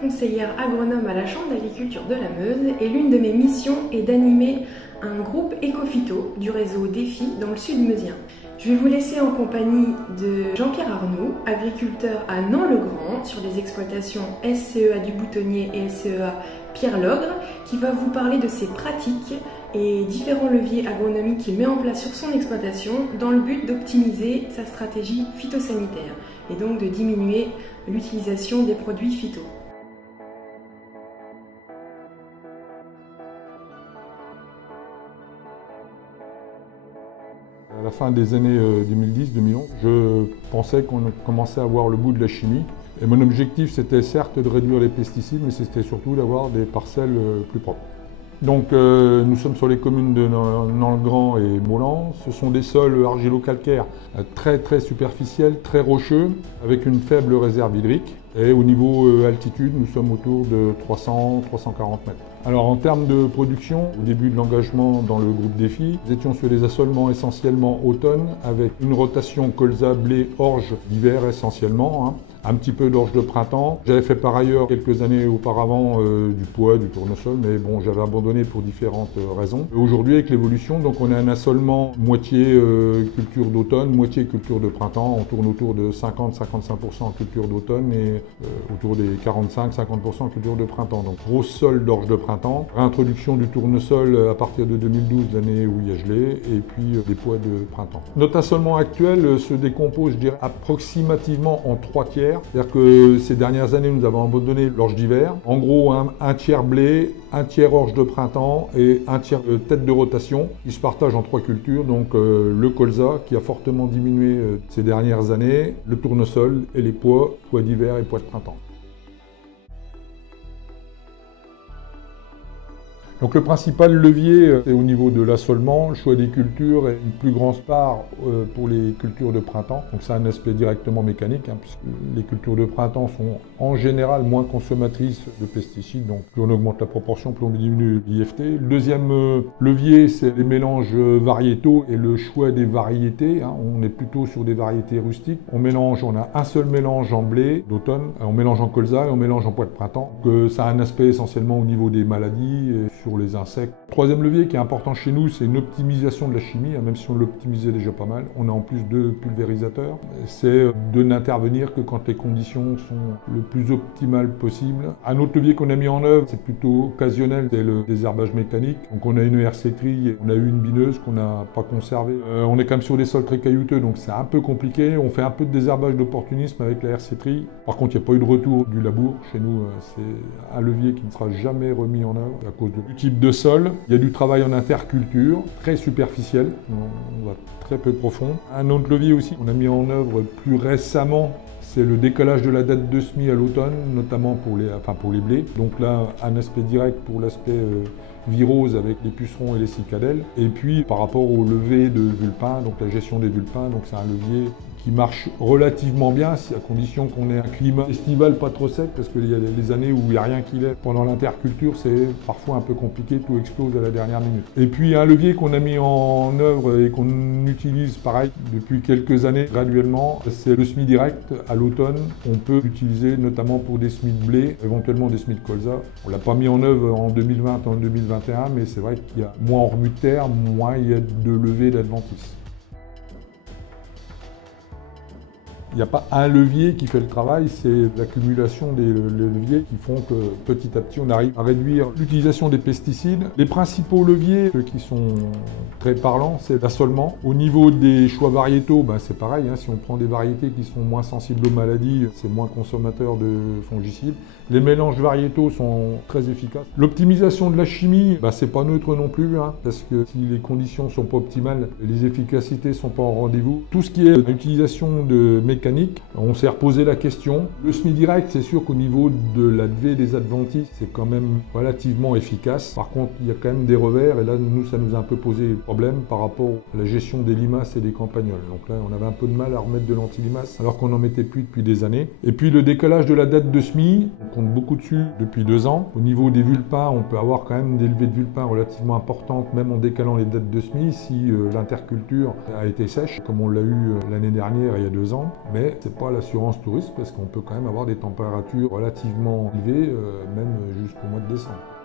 conseillère agronome à la Chambre d'agriculture de la Meuse et l'une de mes missions est d'animer un groupe éco-phyto du réseau Défi dans le sud meusien. Je vais vous laisser en compagnie de Jean-Pierre Arnoux, agriculteur à Nant-le-Grand sur les exploitations SCEA du Boutonnier et SCEA Pierre-Logre, qui va vous parler de ses pratiques et différents leviers agronomiques qu'il met en place sur son exploitation dans le but d'optimiser sa stratégie phytosanitaire et donc de diminuer l'utilisation des produits phyto. À la fin des années 2010-2011, je pensais qu'on commençait à voir le bout de la chimie. Et mon objectif, c'était certes de réduire les pesticides, mais c'était surtout d'avoir des parcelles plus propres. Donc nous sommes sur les communes de Nant-le-Grand et Molan. Ce sont des sols argilo-calcaires très superficiels, très rocheux, avec une faible réserve hydrique. Et au niveau altitude, nous sommes autour de 300-340 mètres. Alors en termes de production, au début de l'engagement dans le groupe Défi, nous étions sur des assolements essentiellement automne, avec une rotation colza, blé, orge d'hiver essentiellement, un petit peu d'orge de printemps. J'avais fait par ailleurs quelques années auparavant du pois, du tournesol, mais bon, j'avais abandonné pour différentes raisons. Aujourd'hui, avec l'évolution, donc on a un assolement moitié culture d'automne, moitié culture de printemps. On tourne autour de 50-55% en culture d'automne et autour des 45-50% en culture de printemps. Donc gros sol d'orge de printemps, réintroduction du tournesol à partir de 2012, l'année où il y a gelé, et puis des pois de printemps. Notre assolement actuel se décompose, je dirais, approximativement en 3 tiers. C'est-à-dire que ces dernières années, nous avons abandonné l'orge d'hiver. En gros, un tiers blé, un tiers orge de printemps et un tiers tête de rotation qui se partagent en 3 cultures. Donc le colza qui a fortement diminué ces dernières années, le tournesol et les pois d'hiver et pois de printemps. Donc le principal levier, c'est au niveau de l'assolement, le choix des cultures et une plus grande part pour les cultures de printemps. Donc c'est un aspect directement mécanique, puisque les cultures de printemps sont en général moins consommatrices de pesticides. Donc plus on augmente la proportion, plus on diminue l'IFT. Le deuxième levier, c'est les mélanges variétaux et le choix des variétés. On est plutôt sur des variétés rustiques. On a un seul mélange en blé d'automne, on mélange en colza et on mélange en pois de printemps. Donc ça a un aspect essentiellement au niveau des maladies, sur les insectes. Troisième levier qui est important chez nous, c'est une optimisation de la chimie, même si on l'optimisait déjà pas mal. On a en plus 2 pulvérisateurs. C'est de n'intervenir que quand les conditions sont le plus optimales possible. Un autre levier qu'on a mis en œuvre, c'est plutôt occasionnel, c'est le désherbage mécanique. Donc on a une RC-tri, on a eu une bineuse qu'on n'a pas conservée. On est quand même sur des sols très caillouteux, donc c'est un peu compliqué. On fait un peu de désherbage d'opportunisme avec la RC-tri. Par contre, il n'y a pas eu de retour du labour. Chez nous, c'est un levier qui ne sera jamais remis en œuvre à cause du type de sol. Il y a du travail en interculture, très superficiel, on va très peu profond. Un autre levier aussi qu'on a mis en œuvre plus récemment, c'est le décalage de la date de semis à l'automne, notamment pour les blés. Donc là, un aspect direct pour l'aspect virose avec les pucerons et les cicadelles. Et puis par rapport au lever de vulpins, donc la gestion des vulpins, donc c'est un levier qui marche relativement bien, à condition qu'on ait un climat estival pas trop sec, parce qu'il y a des années où il n'y a rien qui l'est. Pendant l'interculture, c'est parfois un peu compliqué, tout explose à la dernière minute. Et puis un levier qu'on a mis en œuvre et qu'on utilise pareil depuis quelques années graduellement, c'est le semis direct à l'automne. On peut l'utiliser notamment pour des semis de blé, éventuellement des semis de colza. On ne l'a pas mis en œuvre en 2020, en 2021, mais c'est vrai qu'il y a moins en remue de terre, moins il y a de levée d'adventices. Il n'y a pas un levier qui fait le travail, c'est l'accumulation des leviers qui font que petit à petit on arrive à réduire l'utilisation des pesticides. Les principaux leviers, ceux qui sont très parlants, c'est l'assolement. Au niveau des choix variétaux, c'est pareil, si on prend des variétés qui sont moins sensibles aux maladies, c'est moins consommateur de fongicides. Les mélanges variétaux sont très efficaces. L'optimisation de la chimie, c'est pas neutre non plus, parce que si les conditions ne sont pas optimales, les efficacités ne sont pas au rendez-vous. Tout ce qui est utilisation de mécanique, on s'est reposé la question. Le semis direct, c'est sûr qu'au niveau de la levée des adventices, c'est quand même relativement efficace. Par contre, il y a quand même des revers, et là, nous, ça nous a un peu posé problème par rapport à la gestion des limaces et des campagnols. Donc là, on avait un peu de mal à remettre de l'anti-limace, alors qu'on n'en mettait plus depuis des années. Et puis le décalage de la date de semis, on compte beaucoup dessus depuis 2 ans. Au niveau des vulpins, on peut avoir quand même des levées de vulpins relativement importantes, même en décalant les dates de semis, si l'interculture a été sèche, comme on l'a eu l'année dernière, il y a 2 ans. mais ce n'est pas l'assurance touriste parce qu'on peut quand même avoir des températures relativement élevées, même jusqu'au mois de décembre.